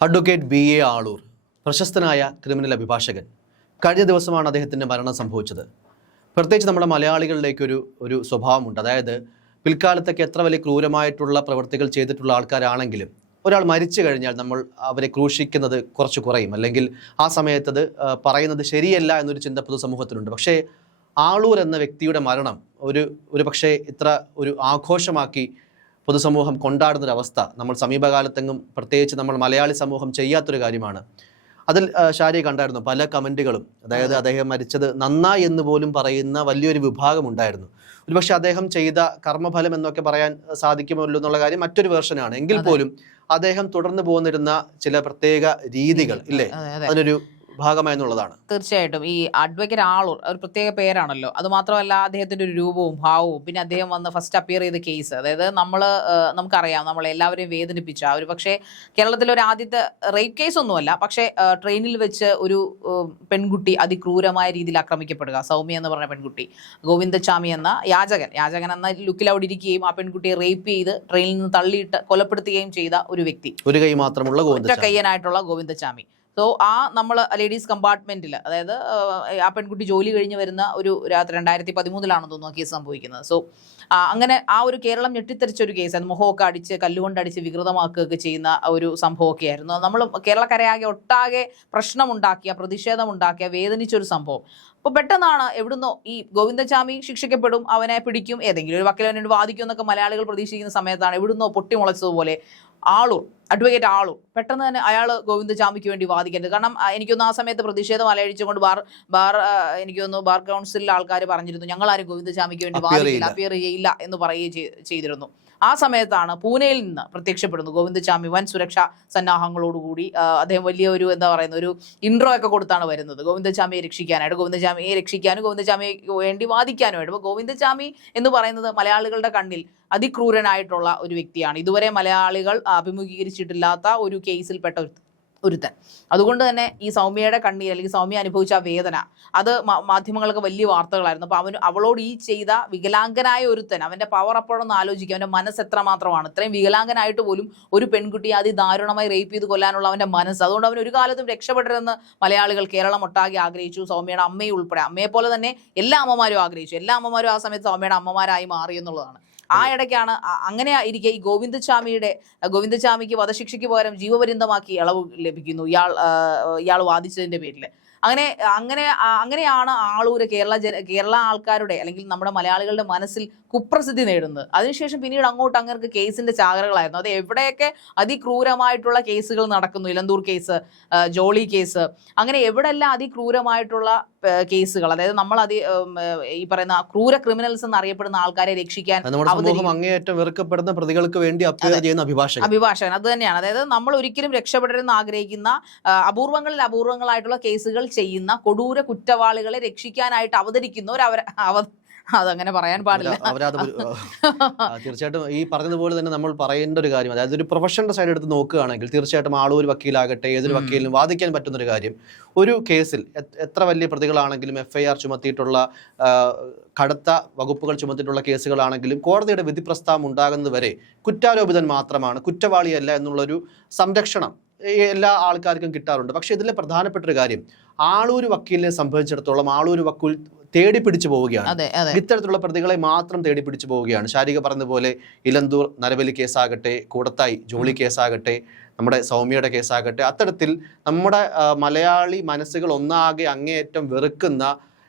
Advocate B A Aloor പ്രശസ്തനായ criminal അഭിഭാഷകൻ. കഴിഞ്ഞ ദിവസമാണ് അദ്ദേഹത്തിന്റെ മരണം സംഭവിച്ചത്. പ്രത്യേകിച്ച് നമ്മുടെ മലയാളികളിലേക്കൊരു ഒരു സ്വഭാവമുണ്ട്. അതായത് പിൽക്കാലത്തൊക്കെ എത്ര വലിയ ക്രൂരമായിട്ടുള്ള പ്രവൃത്തികൾ ചെയ്തിട്ടുള്ള ആൾക്കാരാണെങ്കിലും ഒരാൾ മരിച്ചു കഴിഞ്ഞാൽ നമ്മൾ അവരെ ക്രൂശിക്കുന്നത് കുറച്ച് കുറയും. അല്ലെങ്കിൽ ആ സമയത്തത് പറയുന്നത് ശരിയല്ല എന്നൊരു ചിന്ത പൊതു സമൂഹത്തിലുണ്ട് പക്ഷേ ആളൂർ എന്ന വ്യക്തിയുടെ മരണം ഒരു ഒരു പക്ഷേ ഇത്ര ഒരു ആഘോഷമാക്കി പൊതുസമൂഹം കൊണ്ടാടുന്നൊരവസ്ഥ. നമ്മൾ സമീപകാലത്തെങ്ങും പ്രത്യേകിച്ച് നമ്മൾ മലയാളി സമൂഹം ചെയ്യാത്തൊരു കാര്യമാണ്. അതിൽ ഷാരി കണ്ടായിരുന്നു. പല കമന്റുകളും അതായത് അദ്ദേഹം മരിച്ചത് നന്നായി എന്ന് പോലും പറയുന്ന വലിയൊരു വിഭാഗം ഉണ്ടായിരുന്നു ഒരുപക്ഷെ അദ്ദേഹം ചെയ്ത കർമ്മഫലം എന്നൊക്കെ പറയാൻ സാധിക്കുമല്ലോ എന്നുള്ള കാര്യം മറ്റൊരു വേർഷനാണ്. എങ്കിൽ പോലും അദ്ദേഹം തുടർന്ന് പോന്നിരുന്ന ചില പ്രത്യേക രീതികൾ. ഇല്ലേ? അതെ അതെ. അതിനൊരു ഭാഗമായെന്നുള്ളതാണ്. തീർച്ചയായിട്ടും. ഈ അഡ്വക്കേറ്റ് ആളു ഒരു പ്രത്യേക പേരാണല്ലോ. അത് മാത്രമല്ല അദ്ദേഹത്തിന്റെ ഒരു രൂപവും ഭാവവും. പിന്നെ അദ്ദേഹം വന്ന് ഫസ്റ്റ് അപ്പിയർ ചെയ്ത കേസ് അതായത് നമ്മൾ നമുക്കറിയാം നമ്മൾ എല്ലാവരെയും വേദനിപ്പിച്ച ഒരു പക്ഷേ കേരളത്തിലെ ഒരു ആദ്യത്തെ റേപ്പ് കേസ് ഒന്നുമല്ല. പക്ഷേ ട്രെയിനിൽ വെച്ച് ഒരു പെൺകുട്ടി അതിക്രൂരമായ രീതിയിൽ ആക്രമിക്കപ്പെടുക. സൗമ്യ എന്ന് പറഞ്ഞ പെൺകുട്ടി. ഗോവിന്ദച്ചാമി എന്ന യാചകൻ. യാചകൻ എന്ന ലുക്കിൽ അവിടെ ഇരിക്കുകയും ആ പെൺകുട്ടിയെ റേപ്പ് ചെയ്ത് ട്രെയിനിൽ നിന്ന് തള്ളിയിട്ട് കൊലപ്പെടുത്തുകയും ചെയ്ത ഒരു വ്യക്തി. ഒരു കൈ മാത്രമുള്ള ഒറ്റ ഗോവിന്ദ കയ്യനായിട്ടുള്ള ഗോവിന്ദചാമി സോ ആ നമ്മൾ ലേഡീസ് കമ്പാർട്ട്മെന്റിൽ അതായത് ആ പെൺകുട്ടി ജോലി കഴിഞ്ഞ് വരുന്ന ഒരു രാത്രി രണ്ടായിരത്തി പതിമൂന്നിലാണെന്ന് തോന്നുന്നു കേസ് സംഭവിക്കുന്നത്. സോ അങ്ങനെ ആ ഒരു കേരളം ഞെട്ടിത്തെറിച്ച ഒരു കേസ് അത് മുഖമൊക്കെ അടിച്ച് കല്ലുകൊണ്ട് അടിച്ച് വികൃതമാക്കുകയൊക്കെ ചെയ്യുന്ന ഒരു സംഭവമൊക്കെ ആയിരുന്നു നമ്മൾ കേരളക്കരയാകെ ഒട്ടാകെ പ്രശ്നമുണ്ടാക്കിയ പ്രതിഷേധമുണ്ടാക്കിയ വേദനിച്ചൊരു സംഭവം. അപ്പോൾ പെട്ടെന്നാണ് എവിടുന്നോ ഈ ഗോവിന്ദചാമി ശിക്ഷിക്കപ്പെടും അവനെ പിടിക്കും ഏതെങ്കിലും ഒരു വക്കീലവനോട് വാദിക്കും എന്നൊക്കെ മലയാളികൾ പ്രതീക്ഷിക്കുന്ന സമയത്താണ് എവിടുന്നോ പൊട്ടിമുളച്ചതുപോലെ ആളൂർ അഡ്വക്കേറ്റ് ആളൂർ പെട്ടെന്ന് തന്നെ അയാൾ ഗോവിന്ദചാമിക്ക് വേണ്ടി വാദിക്കരുത്. കാരണം എനിക്കൊന്ന് ആ സമയത്ത് പ്രതിഷേധം അലയടിച്ചുകൊണ്ട് ബാർ ബാർ എനിക്ക് തോന്നുന്നു ബാർ കൗൺസിലിലെ ആൾക്കാർ പറഞ്ഞിരുന്നു. ഞങ്ങൾ ആരും ഗോവിന്ദചാമിക്ക് വേണ്ടി വാദിക്കില്ല അപ്പിയർ ചെയ്യില്ല എന്ന് പറയുകയും ചെയ്തിരുന്നു. ആ സമയത്താണ് പൂനെയിൽ നിന്ന് പ്രത്യക്ഷപ്പെടുന്നു ഗോവിന്ദചാമി വൻ സുരക്ഷാ സന്നാഹങ്ങളോടുകൂടി അദ്ദേഹം വലിയ ഒരു എന്താ പറയുന്ന ഒരു ഇൻട്രോ ഒക്കെ കൊടുത്താണ് വരുന്നത്. ഗോവിന്ദചാമിയെ രക്ഷിക്കാനായിട്ട് ഗോവിന്ദചാമിയെ രക്ഷിക്കാനും ഗോവിന്ദചാമിക്ക് വേണ്ടി വാദിക്കാനുമായിട്ട് അപ്പോൾ ഗോവിന്ദചാമി എന്ന് പറയുന്നത് മലയാളികളുടെ കണ്ണിൽ അതിക്രൂരനായിട്ടുള്ള ഒരു വ്യക്തിയാണ്. ഇതുവരെ മലയാളികൾ അഭിമുഖീകരിച്ചിട്ടില്ലാത്ത ഒരു കേസിൽപ്പെട്ട ഒരു ഒരുത്തൻ. അതുകൊണ്ട് തന്നെ ഈ സൗമ്യയുടെ കണ്ണീർ അല്ലെങ്കിൽ സൗമ്യ അനുഭവിച്ച ആ വേദന അത് മാധ്യമങ്ങൾക്ക് വലിയ വാർത്തകളായിരുന്നു. അപ്പോൾ അവന് അവളോട് ഈ ചെയ്ത വികലാംഗനായ ഒരുത്തൻ അവന്റെ പവർ അപ്പോഴൊന്ന് ആലോചിക്കുക അവന്റെ മനസ്സ് എത്ര മാത്രമാണ് ഇത്രയും വികലാംഗനായിട്ട് പോലും ഒരു പെൺകുട്ടിയെ അതിദാരുണമായി റേപ്പ് ചെയ്ത് കൊല്ലാനുള്ള അവന്റെ മനസ്സ്. അതുകൊണ്ട് അവൻ ഒരു കാലത്തും രക്ഷപ്പെടരുതെന്ന് മലയാളികൾ കേരളം ഒട്ടാകെ ആഗ്രഹിച്ചു. സൗമ്യയുടെ അമ്മയെ ഉൾപ്പെടെ. അമ്മയെ പോലെ തന്നെ എല്ലാ അമ്മമാരും ആഗ്രഹിച്ചു. എല്ലാ അമ്മമാരും ആ സമയത്ത് സൗമ്യയുടെ അമ്മമാരായി മാറി എന്നുള്ളതാണ്. ആ ഇടയ്ക്കാണ് അങ്ങനെ ഇരിക്കെ ഈ ഗോവിന്ദസ്വാമിയുടെ ഗോവിന്ദസ്വാമിക്ക് വധശിക്ഷയ്ക്ക് പകരം ജീവപര്യന്തമാക്കി ഇളവ് ലഭിക്കുന്നു ഇയാൾ ഇയാൾ വാദിച്ചതിന്റെ പേരിൽ അങ്ങനെ അങ്ങനെ അങ്ങനെയാണ് ആളൂര് കേരള ജന കേരള ആൾക്കാരുടെ അല്ലെങ്കിൽ നമ്മുടെ മലയാളികളുടെ മനസ്സിൽ കുപ്രസിദ്ധി നേടുന്നത്. അതിനുശേഷം പിന്നീട് അങ്ങോട്ട് അങ്ങർക്ക് കേസിന്റെ ചാകരകളായിരുന്നു. അത് എവിടെയൊക്കെ അതിക്രൂരമായിട്ടുള്ള കേസുകൾ നടക്കുന്നു ഇലന്തൂർ കേസ് ജോളി കേസ് അങ്ങനെ എവിടെല്ലാം അതിക്രൂരമായിട്ടുള്ള കേസുകൾ. അതായത് നമ്മൾ അതി ഈ പറയുന്ന ക്രൂര ക്രിമിനൽസ് എന്ന് അറിയപ്പെടുന്ന ആൾക്കാരെ രക്ഷിക്കാൻ. അങ്ങേയറ്റം വെറുക്കപ്പെടുന്ന പ്രതികൾക്ക് വേണ്ടി ചെയ്യുന്ന അഭിഭാഷകൻ. അഭിഭാഷകൻ. അത് തന്നെയാണ്. അതായത് നമ്മൾ ഒരിക്കലും രക്ഷപ്പെടരുതെന്ന് ആഗ്രഹിക്കുന്ന അപൂർവങ്ങളിൽ അപൂർവങ്ങളായിട്ടുള്ള കേസുകൾ ചെയ്യുന്ന കൊടൂര കുറ്റവാളികളെ രക്ഷിക്കാനായിട്ട് അവതരിക്കുന്നവർ അവർ അവ അതങ്ങനെ പറയാൻ പാടില്ല. അവരത് തീർച്ചയായിട്ടും ഈ പറഞ്ഞതുപോലെ തന്നെ നമ്മൾ പറയേണ്ട ഒരു കാര്യം അതായത് ഒരു പ്രൊഫഷണൽ സൈഡ് എടുത്ത് നോക്കുകയാണെങ്കിൽ തീർച്ചയായിട്ടും ആളൂർ വക്കീലാകട്ടെ ഏതൊരു. വക്കീലിനും വാദിക്കാൻ പറ്റുന്ന ഒരു കാര്യം. ഒരു കേസിൽ എത്ര വലിയ പ്രതികളാണെങ്കിലും എഫ് ഐ ആർ ചുമത്തിയിട്ടുള്ള കടുത്ത വകുപ്പുകൾ ചുമത്തിയിട്ടുള്ള കേസുകളാണെങ്കിലും കോടതിയുടെ വിധി പ്രസ്താവം ഉണ്ടാകുന്നത് വരെ കുറ്റാരോപിതൻ മാത്രമാണ് കുറ്റവാളിയല്ല എന്നുള്ളൊരു സംരക്ഷണം എല്ലാ ആൾക്കാർക്കും കിട്ടാറുണ്ട്. പക്ഷേ ഇതിലെ പ്രധാനപ്പെട്ട ഒരു കാര്യം ആളൂർ വക്കീലിനെ സംബന്ധിച്ചിടത്തോളം ആളൂർ വക്കൂൽ തേടി പിടിച്ചു പോവുകയാണ്. ഇത്തരത്തിലുള്ള പ്രതികളെ മാത്രം തേടി പിടിച്ചു പോവുകയാണ്. ശാരിക പറഞ്ഞതുപോലെ ഇലന്തൂർ നരബലി കേസാകട്ടെ കൂടത്തായി ജോളി കേസാകട്ടെ നമ്മുടെ സൗമ്യയുടെ കേസാകട്ടെ അത്തരത്തിൽ നമ്മുടെ മലയാളി മനസ്സുകൾ ഒന്നാകെ അങ്ങേയറ്റം വെറുക്കുന്ന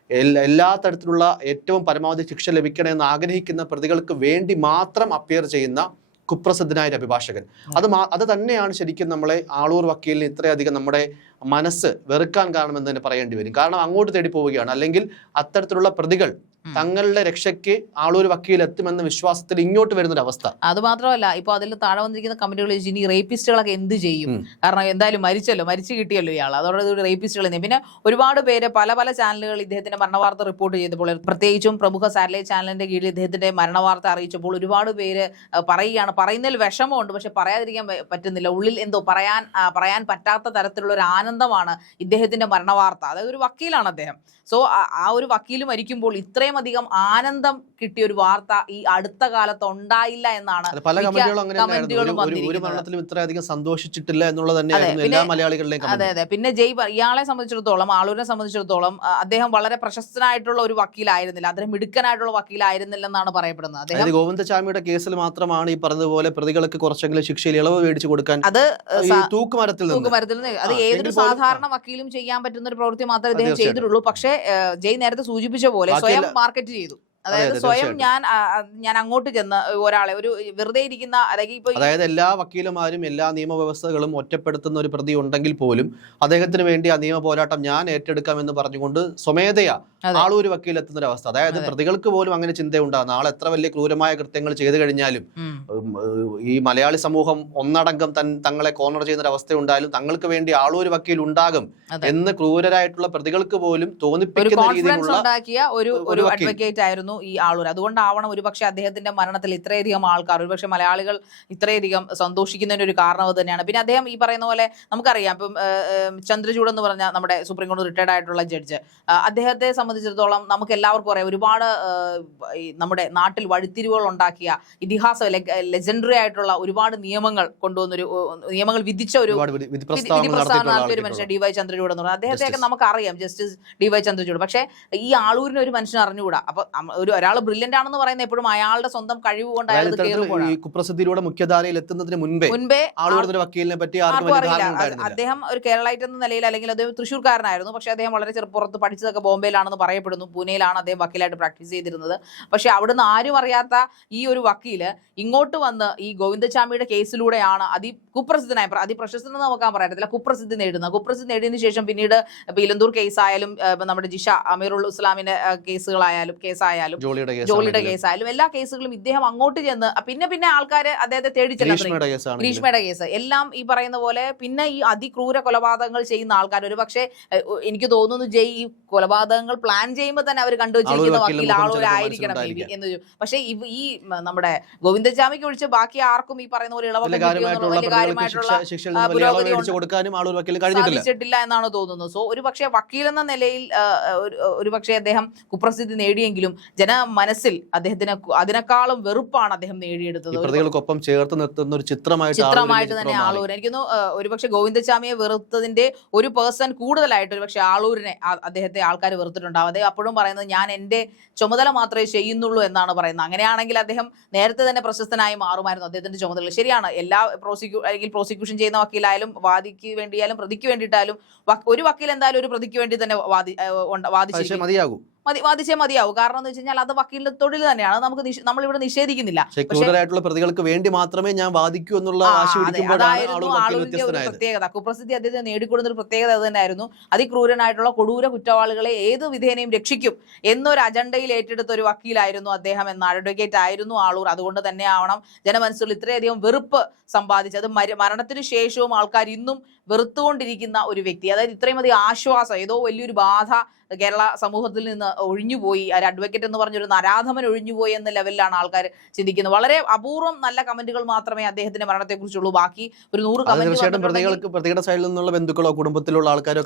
എല്ലാ എല്ലാ തരത്തിലുള്ള ഏറ്റവും പരമാവധി ശിക്ഷ ലഭിക്കണമെന്ന് ആഗ്രഹിക്കുന്ന പ്രതികൾക്ക് വേണ്ടി മാത്രം അപ്പിയർ ചെയ്യുന്ന കുപ്രസിദ്ധനായ ഒരു അഭിഭാഷകൻ. അത് അത് തന്നെയാണ് ശരിക്കും നമ്മളെ ആളൂർ വക്കീലിന് ഇത്രയധികം നമ്മുടെ മനസ്സ് വെറുക്കാൻ കാരണമെന്ന് തന്നെ പറയേണ്ടി വരും. കാരണം അങ്ങോട്ട് തേടി പോവുകയാണ്. അല്ലെങ്കിൽ അത്തരത്തിലുള്ള പ്രതികൾ തങ്ങളുടെ രക്ഷയ്ക്ക് ആളൂർ വക്കീൽ എത്തുമെന്ന വിശ്വാസത്തിൽ ഇങ്ങോട്ട് വരുന്ന അവസ്ഥ അത് മാത്രമല്ല ഇപ്പൊ അതിൽ താഴെ വന്നിരിക്കുന്ന കമ്മിറ്റികൾ ഇനി റേപ്പിസ്റ്റുകളൊക്കെ എന്ത് ചെയ്യും? കാരണം എന്തായാലും മരിച്ചല്ലോ മരിച്ചു കിട്ടിയല്ലോ ഇയാൾ. അതോടെ ഇത് റേപ്പിസ്റ്റുകൾ പിന്നെ ഒരുപാട് പേര് പല പല ചാനലുകൾ ഇദ്ദേഹത്തിന്റെ മരണവാർത്ത റിപ്പോർട്ട് ചെയ്തപ്പോൾ പ്രത്യേകിച്ചും പ്രമുഖ സാറ്റലൈറ്റ് ചാനലിന്റെ കീഴിൽ ഇദ്ദേഹത്തിന്റെ മരണവാർത്ത അറിയിച്ചപ്പോൾ ഒരുപാട് പേര് പറയുകയാണ്. പറയുന്നതിൽ വിഷമമുണ്ട് പക്ഷെ പറയാതിരിക്കാൻ പറ്റുന്നില്ല. ഉള്ളിൽ എന്തോ പറയാൻ പറയാൻ പറ്റാത്ത തരത്തിലുള്ള ഒരു ആനന്ദമാണ് ഇദ്ദേഹത്തിന്റെ മരണവാർത്ത. അതായത് ഒരു വക്കീലാണ് അദ്ദേഹം. സോ ആ ഒരു വക്കീൽ മരിക്കുമ്പോൾ ഇത്രയും അധികം ആനന്ദം കിട്ടിയ ഒരു വാർത്ത ഈ അടുത്ത കാലത്ത് ഉണ്ടായില്ല എന്നാണ് പല കമന്റുകളും ഇത്രയധികം സന്തോഷിച്ചിട്ടില്ല എന്നുള്ളത് തന്നെയായിരുന്നു എല്ലാ മലയാളികളുടെയും അതെ അതെ. പിന്നെ ജയ് ഇയാളെ സംബന്ധിച്ചിടത്തോളം ആളൂരിനെ സംബന്ധിച്ചിടത്തോളം അദ്ദേഹം വളരെ പ്രശസ്തനായിട്ടുള്ള ഒരു വക്കീലായിരുന്നില്ല. അദ്ദേഹം മിടുക്കനായിട്ടുള്ള വക്കീലായിരുന്നില്ലെന്നാണ് പറയപ്പെടുന്നത്. അദ്ദേഹം ഗോവിന്ദചാമിയുടെ കേസിൽ മാത്രമാണ് ഈ പറഞ്ഞതുപോലെ പ്രതികൾക്ക് കുറച്ചെങ്കിലും ശിക്ഷയിൽ ഇളവ് മേടിച്ചു കൊടുക്കാൻ അത് തൂക്കുമരത്തിൽ തൂക്കുമരത്തിൽ അത് ഏതൊരു സാധാരണ വക്കീലും ചെയ്യാൻ പറ്റുന്ന ഒരു പ്രവൃത്തി മാത്രമേ അദ്ദേഹം ചെയ്തിട്ടുള്ളൂ. പക്ഷേ ജയ് നേരത്തെ സൂചിപ്പിച്ച പോലെ സ്വയം മാർക്കറ്റ് ചെയ്തു. അതായത് സ്വയം ഞാൻ ഞാൻ അങ്ങോട്ട് ചെന്ന് ഒരാളെ ഒരു വെറുതെ ഇരിക്കുന്ന അല്ലെങ്കിൽ അതായത് എല്ലാ വക്കീലന്മാരും എല്ലാ നിയമവ്യവസ്ഥകളും ഒറ്റപ്പെടുത്തുന്ന ഒരു പ്രതി ഉണ്ടെങ്കിൽ പോലും അദ്ദേഹത്തിന് വേണ്ടി ആ നിയമ പോരാട്ടം ഞാൻ ഏറ്റെടുക്കാം എന്ന് പറഞ്ഞുകൊണ്ട് സ്വമേധയാ. ആളൂര് വക്കീൽ എത്തുന്ന ഒരു അവസ്ഥ അതായത് പ്രതികൾക്ക് പോലും അങ്ങനെ ചിന്തയുണ്ടാകും നാളെ എത്ര വലിയ ക്രൂരമായ കൃത്യങ്ങൾ ചെയ്തു കഴിഞ്ഞാലും ഈ മലയാളി സമൂഹം ഒന്നടങ്കം തൻ തങ്ങളെ കോർണർ ചെയ്യുന്ന ഒരു അവസ്ഥ ഉണ്ടായാലും തങ്ങൾക്ക് വേണ്ടി ആളൂര് വക്കീൽ ഉണ്ടാകും എന്ന് ക്രൂരരായിട്ടുള്ള പ്രതികൾക്ക് പോലും തോന്നിപ്പിക്കുന്ന രീതിയിലുള്ള ഒരു ഒരു അഡ്വക്കേറ്റ് ആയിരുന്നു ഈ ആളൂർ അതുകൊണ്ടാവണം ഒരുപക്ഷെ അദ്ദേഹത്തിന്റെ മരണത്തിൽ ഇത്രയധികം ആൾക്കാർ ഒരുപക്ഷെ മലയാളികൾ ഇത്രയധികം സന്തോഷിക്കുന്നതിന് ഒരു കാരണം അത് തന്നെയാണ്. പിന്നെ അദ്ദേഹം ഈ പറയുന്ന പോലെ നമുക്കറിയാം. ഇപ്പം ചന്ദ്രചൂഡ് എന്ന് പറഞ്ഞ നമ്മുടെ സുപ്രീം കോടതി റിട്ടയർഡ് ആയിട്ടുള്ള ജഡ്ജ്. അദ്ദേഹത്തെ സംബന്ധിച്ചിടത്തോളം നമുക്ക് എല്ലാവർക്കും അറിയാം. ഒരുപാട് നമ്മുടെ നാട്ടിൽ വഴിത്തിരിവുകൾ ഉണ്ടാക്കിയ ഇതിഹാസ ലെജൻഡറി ആയിട്ടുള്ള ഒരുപാട് നിയമങ്ങൾ കൊണ്ടുവന്നൊരു നിയമങ്ങൾ വിധിച്ച ഒരു നടത്തിയ ഒരു മനുഷ്യൻ ഡി വൈ ചന്ദ്രചൂഡ് എന്ന് പറയുന്നത് അദ്ദേഹത്തെയൊക്കെ നമുക്ക് അറിയാം ജസ്റ്റിസ് ഡി വൈ ചന്ദ്രചൂഡ്. പക്ഷേ ഈ ആളൂരിനെ ഒരു മനുഷ്യൻ അറിഞ്ഞുകൂടാ? അപ്പൊ ഒരു ഒരാൾ ബ്രില്യന്റ് ആണെന്ന് പറയുന്നത് എപ്പോഴും അയാളുടെ സ്വന്തം കഴിവ് കൊണ്ട് അയാൾ കുപ്രസിദ്ധിയിലൂടെ മുഖ്യധാരയിൽ എത്തുന്നതിന് മുൻപേ മുൻപേ വക്കീലിനെ പറ്റി അദ്ദേഹം ഒരു കേരളൈറ്റ് എന്ന നിലയിൽ അല്ലെങ്കിൽ അദ്ദേഹം തൃശ്ശൂർക്കാരനായിരുന്നു. പക്ഷേ അദ്ദേഹം വളരെ ചെറുപ്പുറത്ത് പഠിച്ചതൊക്കെ ബോംബെയിലാണെന്ന് പറയപ്പെടുന്നു. പൂനെയിലാണ് അദ്ദേഹം വക്കീലായിട്ട് പ്രാക്ടീസ് ചെയ്തിരുന്നത്. പക്ഷേ അവിടുന്ന് ആരും അറിയാത്ത ഈ ഒരു വക്കീൽ ഇങ്ങോട്ട് വന്ന് ഈ ഗോവിന്ദചാമിയുടെ കേസിലൂടെയാണ് അതി കുപ്രസിദ്ധനായ അതിപ്രശസ്തം എന്ന് നോക്കാൻ പറയത്തില്ല കുപ്രസിദ്ധി നേടുന്നത്. കുപ്രസിദ്ധി നേടിയതിനു ശേഷം പിന്നീട് ഇപ്പൊ ഇലന്തൂർ കേസായാലും നമ്മുടെ ജിഷ അമീറുൽ ഇസ്ലാമിന്റെ കേസുകളായാലും കേസായാലും ജോളിയുടെ കേസ് ജോളിയുടെ കേസായാലും എല്ലാ കേസുകളും ഇദ്ദേഹം അങ്ങോട്ട് ചെന്ന് പിന്നെ പിന്നെ ആൾക്കാര് അദ്ദേഹത്തെ തേടി ഗ്രീഷ്മയുടെ കേസ്. എല്ലാം ഈ പറയുന്ന പോലെ പിന്നെ ഈ അതിക്രൂര കൊലപാതകങ്ങൾ ചെയ്യുന്ന ആൾക്കാർ ഒരു പക്ഷേ എനിക്ക് തോന്നുന്നു ജയ് ഈ കൊലപാതകങ്ങൾ പ്ലാൻ ചെയ്യുമ്പോൾ തന്നെ അവർ കണ്ടുവച്ചിരിക്കുന്ന വക്കീൽ ആളൂരായിരിക്കണം എന്ന് പക്ഷേ ഈ നമ്മുടെ ഗോവിന്ദജാമിക്ക് ഒഴിച്ച് ബാക്കി ആർക്കും ഈ പറയുന്ന പോലെ ഇളവ് സാധിച്ചിട്ടില്ല എന്നാണ് തോന്നുന്നത്. സോ ഒരു പക്ഷേ വക്കീൽ എന്ന നിലയിൽ ഒരു- പക്ഷേ അദ്ദേഹം കുപ്രസിദ്ധി നേടിയെങ്കിലും ജന മനസ്സിൽ അദ്ദേഹത്തിന് അതിനേക്കാളും വെറുപ്പാണ് അദ്ദേഹം നേടിയെടുത്തത്. ഒരു പ്രതികൾക്കൊപ്പം ചേർത്ത് നിർത്തുന്ന ഒരു ചിത്രമായിട്ട് ചിത്രമായിട്ട് തന്നെ. ആളൂർ എനിക്ക് ഒരുപക്ഷെ ഗോവിന്ദചാമിയെ വെറുത്തതിന്റെ ഒരു പേഴ്സൺ കൂടുതലായിട്ട് ഒരുപക്ഷെ ആളൂരിനെ അദ്ദേഹത്തെ ആൾക്കാർ വെറുത്തിട്ടുണ്ടാവും അദ്ദേഹം അപ്പോഴും പറയുന്നത് ഞാൻ എന്റെ ചുമതല മാത്രമേ ചെയ്യുന്നുള്ളൂ എന്നാണ് പറയുന്നത്. അങ്ങനെയാണെങ്കിൽ അദ്ദേഹം നേരത്തെ തന്നെ പ്രശസ്തനായി മാറുമായിരുന്നു അദ്ദേഹത്തിന്റെ ചുമതല ശരിയാണ് എല്ലാ പ്രോസിക്യൂ അല്ലെങ്കിൽ പ്രോസിക്യൂഷൻ ചെയ്യുന്ന വക്കീലായാലും വാദിക്ക് വേണ്ടിയാലും പ്രതിക്ക് വേണ്ടിയിട്ടായാലും ഒരു വക്കീൽ എന്തായാലും ഒരു പ്രതിക്ക് വേണ്ടി തന്നെ വാദി വാദിച്ചു മതിയാകും. മതി വാദിച്ചേ മതിയാവും. കാരണം എന്ന് വെച്ച് കഴിഞ്ഞാൽ അത് വക്കീലിന്റെ തൊഴിൽ തന്നെയാണ്. നമുക്ക് നമ്മൾ ഇവിടെ നിഷേധിക്കുന്നില്ല. ക്രൂരരായിട്ടുള്ള പ്രതികൾക്ക് വേണ്ടി മാത്രമേ ഞാൻ വാദിക്കൂ എന്നുള്ള അതായിരുന്നു ഒരു പ്രത്യേകത. കുപ്രസിദ്ധി അദ്ദേഹത്തിന് നേടിക്കൊടുന്ന ഒരു പ്രത്യേകത അത് തന്നെയായിരുന്നു. അതിക്രൂരനായിട്ടുള്ള കൊടൂര കുറ്റവാളികളെ ഏത് വിധേനയും രക്ഷിക്കും എന്നൊരു അജണ്ടയിൽ ഏറ്റെടുത്ത ഒരു വക്കീലായിരുന്നു അദ്ദേഹം എന്ന അഡ്വക്കേറ്റ് ആയിരുന്നു ആളൂർ. അതുകൊണ്ട് തന്നെ ആവണം ജനമനസ്സുകളിൽ ഇത്രയധികം വെറുപ്പ് സമ്പാദിച്ചത് മര- മരണത്തിന് ശേഷവും ആൾക്കാർ ഇന്നും വെറുത്തുകൊണ്ടിരിക്കുന്ന ഒരു വ്യക്തി. അതായത് ഇത്രയും അധികം ആശ്വാസം. ഏതോ വലിയൊരു ബാധ കേരള സമൂഹത്തിൽ നിന്ന് ഒഴിഞ്ഞുപോയി. ഒരു അഡ്വക്കേറ്റ് എന്ന് പറഞ്ഞൊരു നരാധമൻ ഒഴിഞ്ഞുപോയി എന്ന ലെവലിലാണ് ആൾക്കാർ ചിന്തിക്കുന്നത്. വളരെ അപൂർവം നല്ല കമന്റുകൾ മാത്രമേ അദ്ദേഹത്തിന്റെ മരണത്തെക്കുറിച്ചുള്ളൂ. ബാക്കി ഒരു നൂറ് കമന്റ് പ്രതികളുടെ സൈഡിൽ നിന്നുള്ള ബന്ധുക്കളോ കുടുംബത്തിലുള്ള ആൾക്കാരോ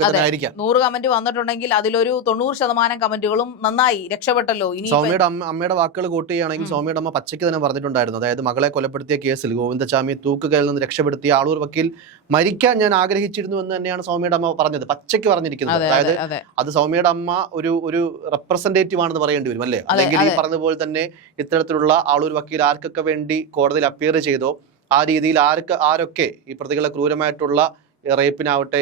നൂറ് കമന്റ് വന്നിട്ടുണ്ടെങ്കിൽ അതിലൊരു തൊണ്ണൂറ് ശതമാനം കമന്റുകളും നന്നായി രക്ഷപ്പെട്ടല്ലോ. ഇനി സൗമ്യയുടെ അമ്മയുടെ വാക്കുകൾ കൂട്ട് ചെയ്യുകയാണെങ്കിൽ ഉം. സൗമ്യയുടെ അമ്മ പച്ചയ്ക്ക് തന്നെ പറഞ്ഞിട്ടുണ്ടായിരുന്നു. അതായത് മകളെ കൊലപ്പെടുത്തിയ കേസിൽ ഗോവിന്ദചാമി തൂക്കുകയിൽ നിന്ന് രക്ഷപ്പെടുത്തിയ ആളൂർ വക്കീൽ മരിക്കാൻ ഞാൻ ആഗ്രഹിച്ചിരുന്നു എന്ന് തന്നെയാണ് സൗമ്യയുടെ അമ്മ പറഞ്ഞത്. പച്ചയ്ക്ക് പറഞ്ഞിരിക്കുന്നത്. അതായത് അതെ സൗമ്യയുടെ അമ്മ ഒരു ഒരു റെപ്രസെന്റേറ്റീവ് ആണെന്ന് പറയേണ്ടി വരും അല്ലേ? അല്ലെങ്കിൽ ഈ പറഞ്ഞ പറഞ്ഞതുപോലെ തന്നെ ഇത്തരത്തിലുള്ള ആളൂർ വക്കീൽ ആർക്കൊക്കെ വേണ്ടി കോടതിയിൽ അപ്പിയർ ചെയ്തോ ആ രീതിയിൽ ആർക്ക് ആരൊക്കെ ഈ പ്രതികളെ ക്രൂരമായിട്ടുള്ള റേപ്പിനാവട്ടെ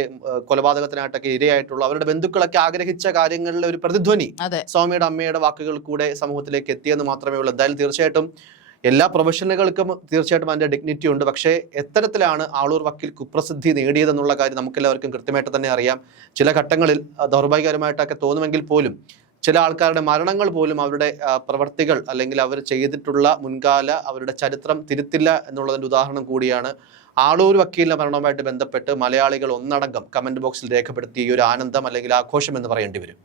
കൊലപാതകത്തിനായിട്ടൊക്കെ ഇരയായിട്ടുള്ള അവരുടെ ബന്ധുക്കളൊക്കെ ആഗ്രഹിച്ച കാര്യങ്ങളിലെ ഒരു പ്രതിധ്വനി സ്വാമിയുടെ അമ്മയുടെ വാക്കുകൾ കൂടെ സമൂഹത്തിലേക്ക് എത്തിയെന്ന് മാത്രമേ ഉള്ളൂ. എന്തായാലും തീർച്ചയായിട്ടും എല്ലാ പ്രൊഫഷണലുകൾക്കും തീർച്ചയായിട്ടും അതിന്റെ ഡിഗ്നിറ്റി ഉണ്ട്. പക്ഷേ എത്തരത്തിലാണ് ആളൂർ വക്കീൽ കുപ്രസിദ്ധി നേടിയതെന്നുള്ള കാര്യം നമുക്കെല്ലാവർക്കും കൃത്യമായിട്ട് തന്നെ അറിയാം. ചില ഘട്ടങ്ങളിൽ ദൗർഭാഗ്യകരമായിട്ടൊക്കെ തോന്നുമെങ്കിൽ പോലും ചില ആൾക്കാരുടെ മരണങ്ങൾ പോലും അവരുടെ പ്രവർത്തികൾ അല്ലെങ്കിൽ അവർ ചെയ്തിട്ടുള്ള മുൻകാല അവരുടെ ചരിത്രം തിരുത്തില്ല എന്നുള്ളതിന്റെ ഉദാഹരണം കൂടിയാണ് ആളൂർ വക്കീലിന്റെ മരണവുമായിട്ട് ബന്ധപ്പെട്ട് മലയാളികൾ ഒന്നടങ്കം കമന്റ് ബോക്സിൽ രേഖപ്പെടുത്തിയ ഈ ഒരു ആനന്ദം അല്ലെങ്കിൽ ആഘോഷം എന്ന് പറയേണ്ടി വരും.